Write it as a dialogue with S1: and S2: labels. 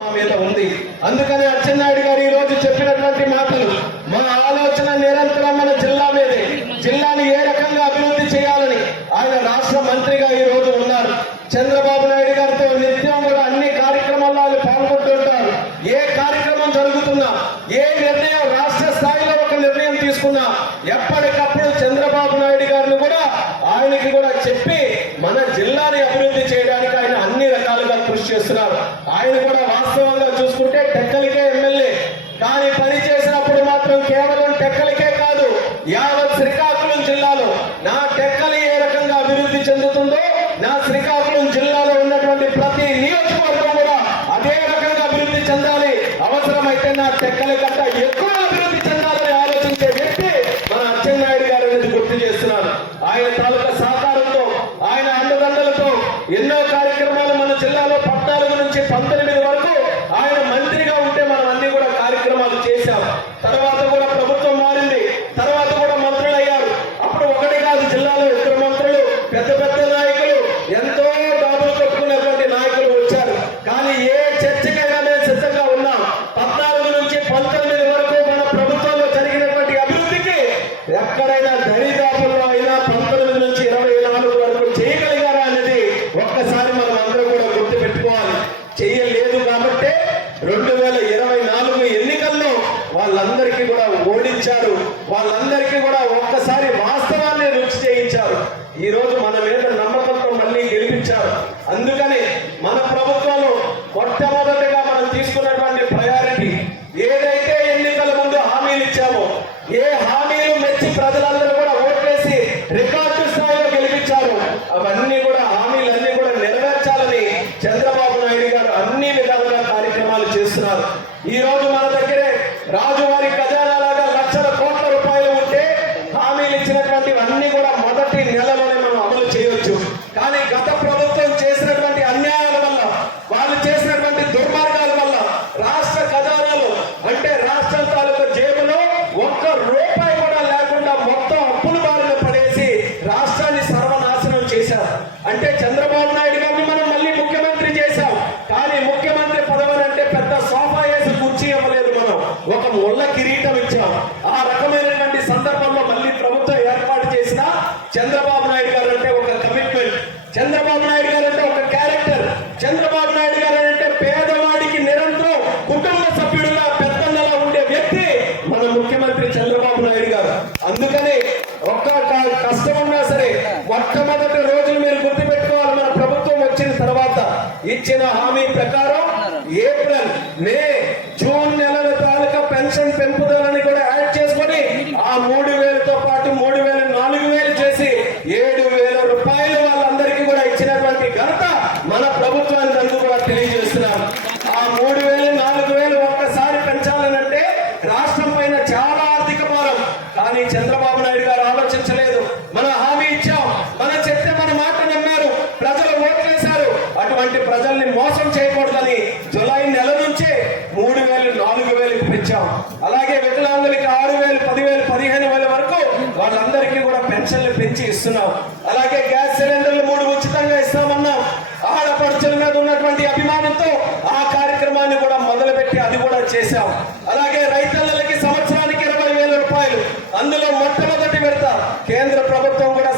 S1: మీద ఉంది. అందుకని అచ్చెన్నాయుడు గారు ఈ రోజు చెప్పినటువంటి మాటలు మా ఆలోచన నిరంతరం మన జిల్లా మీదే. జిల్లాని ఏ రకంగా అభివృద్ధి చేయాలని ఆయన రాష్ట్ర మంత్రిగా ఈ రోజు ఉన్నారు. చంద్రబాబు నాయుడు గారితో నిత్యం కూడా అన్ని కార్యక్రమాల్లో ఆయన పాల్గొంటుంటారు ఏ కార్యక్రమం జరుగుతున్నా ఏ నిర్ణయం రాష్ట్ర స్థాయిలో ఒక నిర్ణయం తీసుకున్నా ఎప్పటికప్పుడు చంద్రబాబు నాయుడు గారిని కూడా ఆయనకి కూడా చెప్పి మన జిల్లాని కన్నా నా కట్ట ఎక్కువ అభివృద్ధి చెందాలని ఆలోచించే వ్యక్తి మన అచ్చెన్నాయుడు గారు అనేది గుర్తు చేస్తున్నారు. ఆయన తాలూకా సహకారంతో ఆయన అండదండలతో ఎన్నో కార్యక్రమాలు మన జిల్లాలో పద్నాలుగు నుంచి పంతొమ్మిది వరకు దరిదాపుల్లో అయినా పంతొమ్మిది నుంచి ఇరవై నాలుగు వరకు చేయగలిగారా అనేది ఒక్కసారి మనం అందరూ కూడా గుర్తు పెట్టుకోవాలి చేయలేదు కాబట్టే రెండు వేల ఇరవై నాలుగు ఎన్నికల్లో వాళ్ళందరికీ కూడా ఓడించారు. వాళ్ళందరికీ కూడా ఒక్కసారి వాస్తవాన్ని రుచి చేయించారు. ఈ రోజు అవన్నీ కూడా హామీలన్నీ కూడా నెరవేర్చాలని చంద్రబాబు నాయుడు గారు అన్ని విధాలుగా కార్యక్రమాలు చేస్తున్నారు. ఈ రోజు మన దగ్గరే రాజు ముళ్ళ కిరీటం ఇచ్చాం. ఆ రకమైనటువంటి సందర్భంలో మళ్ళీ ప్రభుత్వం ఏర్పాటు చేసిన చంద్రబాబు నాయుడు గారు అంటే ఒక కమిట్మెంట్ చంద్రబాబు నాయుడు గారు అంటే ఒక క్యారెక్టర్ చంద్రబాబు నాయుడు గారు అంటే పేదవాడికి నిరంతరం కుటుంబ సభ్యుడిగా పెద్దన్నలా ఉండే వ్యక్తి మన ముఖ్యమంత్రి చంద్రబాబు నాయుడు గారు. అందుకని ఒక్క కష్టం ఉన్నా సరే మొట్టమొదటి రోజులు మీరు గుర్తుపెట్టుకోవాలి మన ప్రభుత్వం వచ్చిన తర్వాత ఇచ్చిన హామీ ప్రకారం ఏప్రిల్ మే జూన్ నెలల తాలూకా పెన్షన్ పెంపుదలని కూడా యాడ్ చేసుకొని ఆ మూడు వేలతో పాటు మూడు వేల నాలుగు వేలు చేసి ఏడు వేల రూపాయలు వాళ్ళందరికీ కూడా ఇచ్చినటువంటి ఘనత మన ప్రభుత్వానికి అందుకు కూడా తెలియజేస్తున్నాను ఆ మూడు వేలు నాలుగు వేలు ఒక్కసారి పెంచాలనంటే రాష్ట్రం పైన చాలా ఆర్థిక భారం కానీ చంద్రబాబు నాయుడు గారు ఆలోచించలేదు మన హామీ ఇచ్చాం మన చెప్తే మన మాట నమ్మారు ప్రజలు ఓట్లేశారు అటువంటి ప్రజల్ని మోసం చేయకూడదని జులై నెల నుంచే మూడు వేలు నాలుగు వేలకు పెంచాం అలాగే వికలాంగులకి ఆరు వేలు పదివేలు పదిహేను వేల వరకు వాళ్ళందరికీ కూడా పెన్షన్లు పెంచి ఇస్తున్నాం. అలాగే గ్యాస్ సిలిండర్లు మూడు ఉచితంగా ఇస్తామన్నాం. ఆడపడుచుల మీద ఉన్నటువంటి అభిమానంతో ఆ కార్యక్రమాన్ని కూడా మొదలుపెట్టి అది కూడా చేశాం. అలాగే రైతన్నలకి సంవత్సరానికి ఇరవై వేల రూపాయలు అందులో మొట్టమొదటి విడత కేంద్ర ప్రభుత్వం కూడా